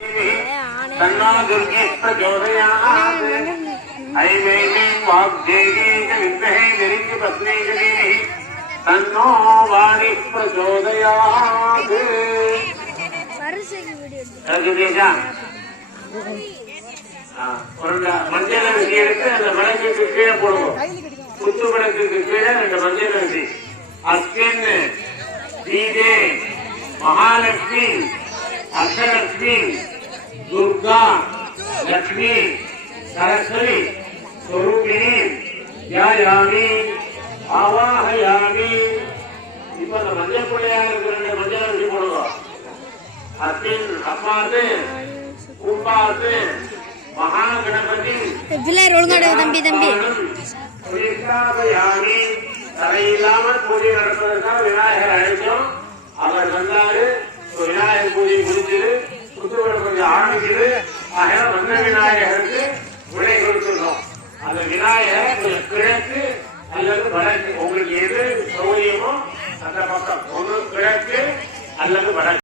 तन्नो दुर्गे प्रचोदयात् ऐवेमी वाग्देवी च विद्महे निरिञ्जपत्नी च धीमहि तन्नो वाणी प्रचोदयात् மஞ்சள் அரிசி எடுத்து அந்த விளக்குக்கு கீழே போடுவோம். குத்து விளக்குக்கு கீழே ரெண்டு மஞ்சள் அரிசி. அஸ்வின் தீபே மகாலட்சுமி அஷ்டலட்சுமி दुर्गा लक्ष्मी सरस्वती स्वरूपिणी ध्यायामि आवाहयामि இப்ப அந்த மஞ்சள் பிள்ளையா இருக்கிற மஞ்சள் அரிசி போடுவோம். அத்தின் அப்பாத்து கும்பாத்து மகாகணபதி தம்பி தம்பி தடையில்லாமல் பூஜை நடப்பதற்காக விநாயகர் அழைச்சோம். அவர் வந்தாரு. விநாயகர் பூஜை முடிஞ்சது. புத்துவிட கொஞ்சம் ஆரம்பிக்குது. ஆக வந்த விநாயகருக்கு விடை கொடுத்துருந்தோம். அந்த விநாயகர் கிழக்கு அல்லது வடக்கு உங்களுக்கு எது சௌகரியமோ